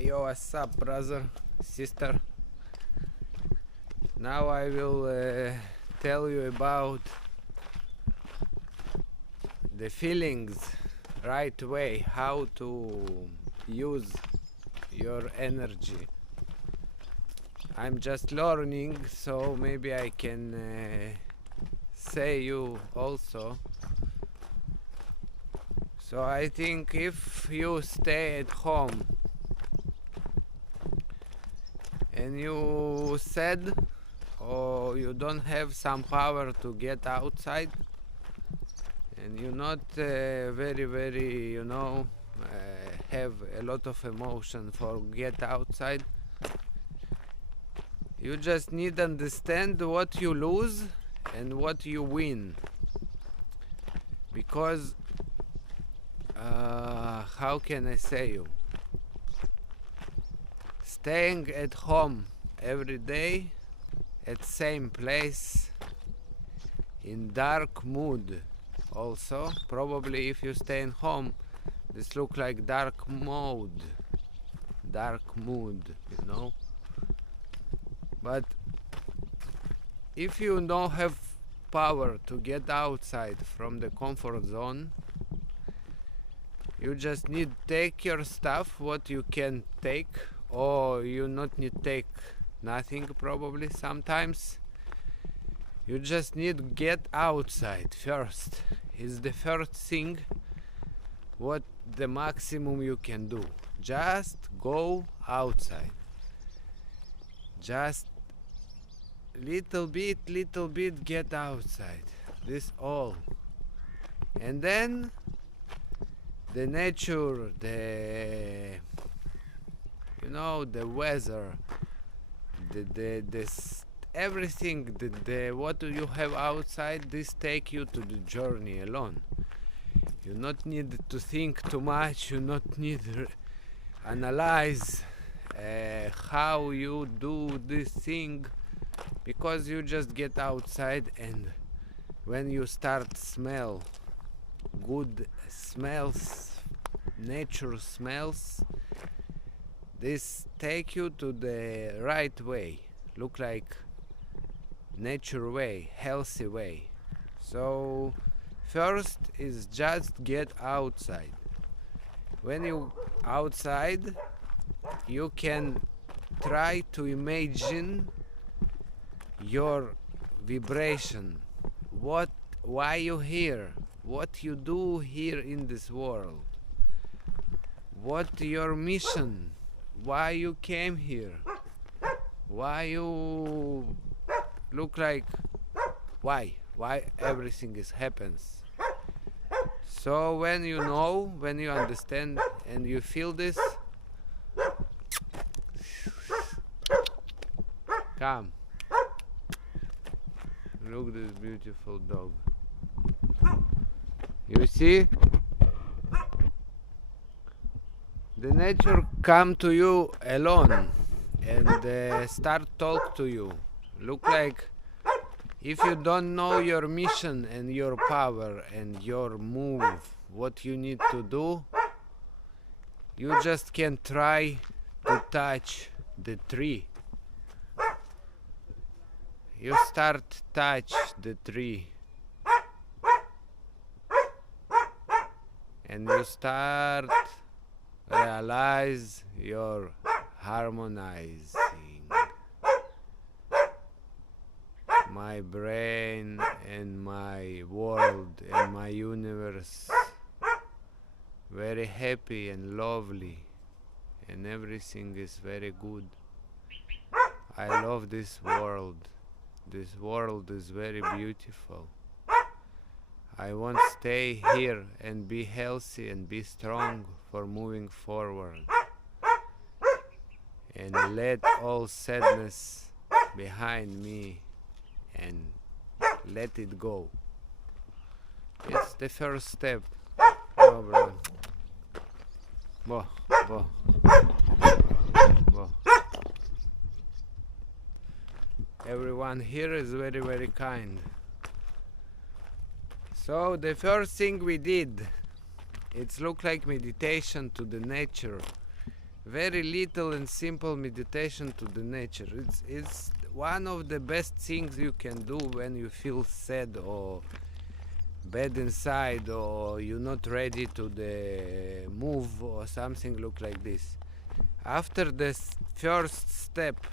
Yo, what's up, brother, sister? Now I will tell you about the feelings right way, how to use your energy. I'm just learning, so maybe I can say you also. So I think if you stay at home and you said or you don't have some power to get outside and you're not very have a lot of emotion for get outside, you just need to understand what you lose and what you win, because how can I say you, staying at home every day at same place in dark mood, also probably if you stay in home this look like dark mood, you know. But if you don't have power to get outside from the comfort zone, you just need take your stuff what you can take, or you not need take nothing probably sometimes. You just need get outside first. Is the first thing what the maximum you can do. Just go outside. Just little bit get outside. This all. And then the nature, the weather, everything, what you have outside, this take you to the journey alone. You not need to think too much. You not need analyze how you do this thing, because you just get outside, and when you start smell good smells, nature smells, this take you to the right way, look like nature way, healthy way. So first is just get outside. When you outside, you can try to imagine your vibration, why you here, what you do here in this world, what your mission, why you came here, why you look like, why everything happens. So when you know, when you understand and you feel this, come, look this beautiful dog. You see, the nature come to you alone and start talk to you. Look like, if you don't know your mission and your power and your move, what you need to do, you just can try to touch the tree. You start touch the tree, and you start realize you're harmonizing my brain and my world and my universe, very happy and lovely, and everything is very good. I love this world. This world is very beautiful. I want to stay here and be healthy and be strong for moving forward, and let all sadness behind me and let it go. It's the first step. Oh, bro. Bo. Everyone here is very kind. So the first thing we did, it's look like meditation to the nature. very little and simple meditation to the nature. It's one of the best things you can do when you feel sad or bad inside, or you're not ready to the move or something look like this. After this first step,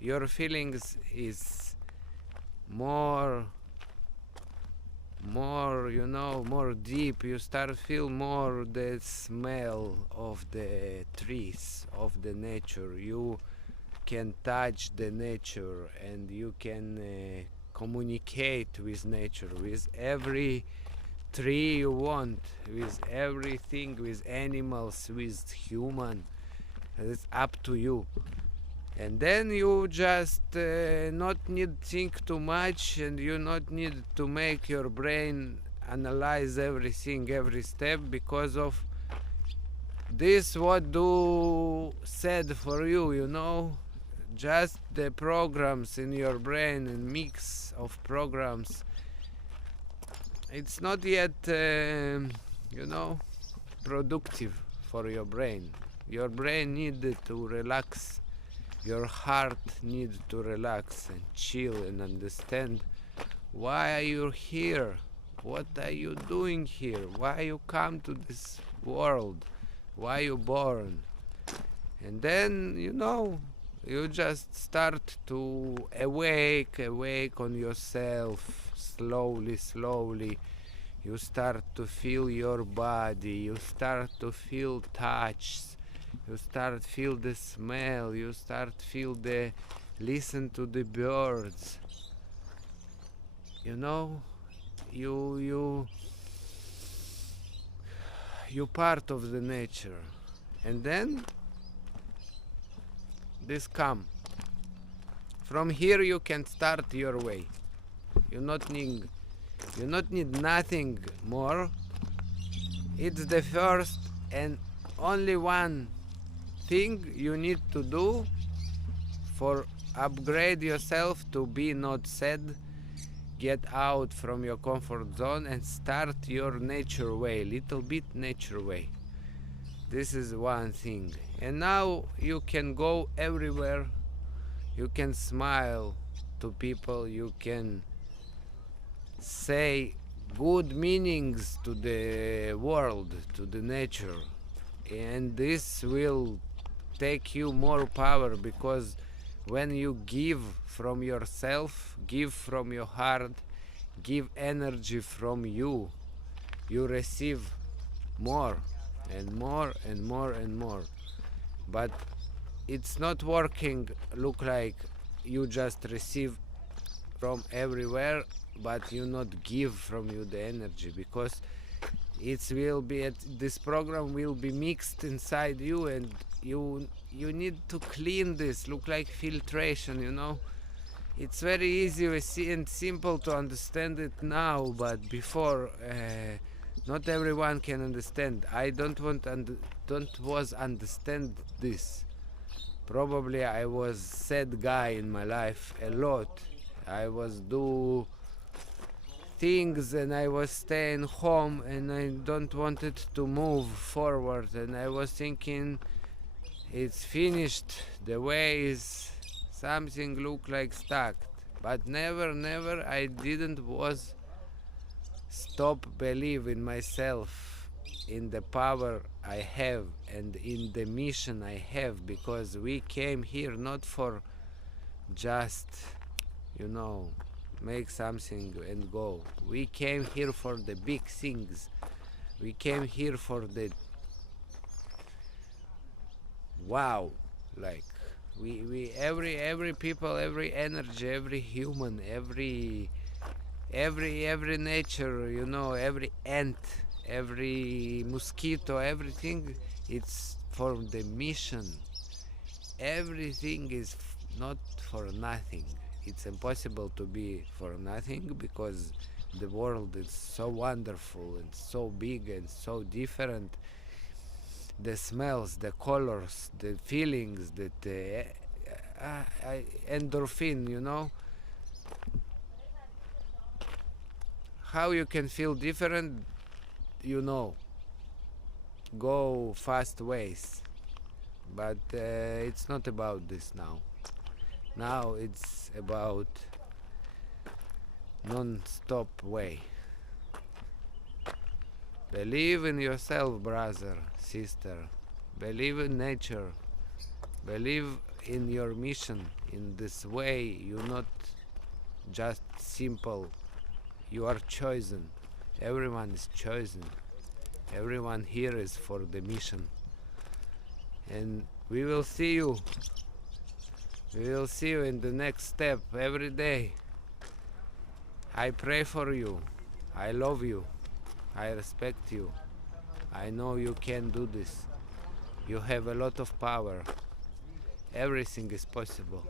your feelings is more more deep. You start feel more the smell of the trees, of the nature. You can touch the nature, and you can communicate with nature, with every tree you want, with everything, with animals, with human. It's up to you. And then you just not need think too much, and you not need to make your brain analyze everything, every step, because of this what do said for you. Just the programs in your brain, and mix of programs. It's not yet productive for your brain. Your brain needed to relax. Your heart needs to relax and chill and understand why are you here, what are you doing here, why you come to this world, why you born. And then you just start to awake on yourself, slowly. You start to feel your body, you start to feel touch. You start feel the smell, you start feel listen to the birds. You part of the nature. And then this come. From here you can start your way. You not need nothing more. It's the first and only one thing you need to do for upgrade yourself to be not sad. Get out from your comfort zone and start your nature way, little bit nature way. This is one thing. And now you can go everywhere. You can smile to people. You can say good meanings to the world, to the nature. And this will take you more power, because when you give from yourself, give from your heart, give energy from you, you receive more and more and more and more. But it's not working look like you just receive from everywhere, but you not give from you the energy, because this program will be mixed inside you, and you need to clean this, look like filtration. It's very easy and simple to understand it now, but before not everyone can understand. I don't was understand this. Probably I was sad guy in my life a lot. I was do things, and I was staying home, and I don't wanted to move forward, and I was thinking it's finished, the way is something look like stuck. But never I didn't was stop believe in myself, in the power I have, and in the mission I have, because we came here not for just make something and go. We came here for the big things. We came here for the wow. Like we every people, every energy, every human, every nature, every ant, every mosquito, everything, it's for the mission. Everything is not for nothing. It's impossible to be for nothing, because the world is so wonderful and so big and so different. The smells, the colors, the feelings, the endorphin, how you can feel different, go fast ways. But it's not about this now. Now it's about non-stop way. Believe in yourself, brother, sister. Believe in nature. Believe in your mission. In this way, you're not just simple. You are chosen. Everyone is chosen. Everyone here is for the mission. And we will see you. We will see you in the next step every day. I pray for you. I love you. I respect you. I know you can do this. You have a lot of power. Everything is possible.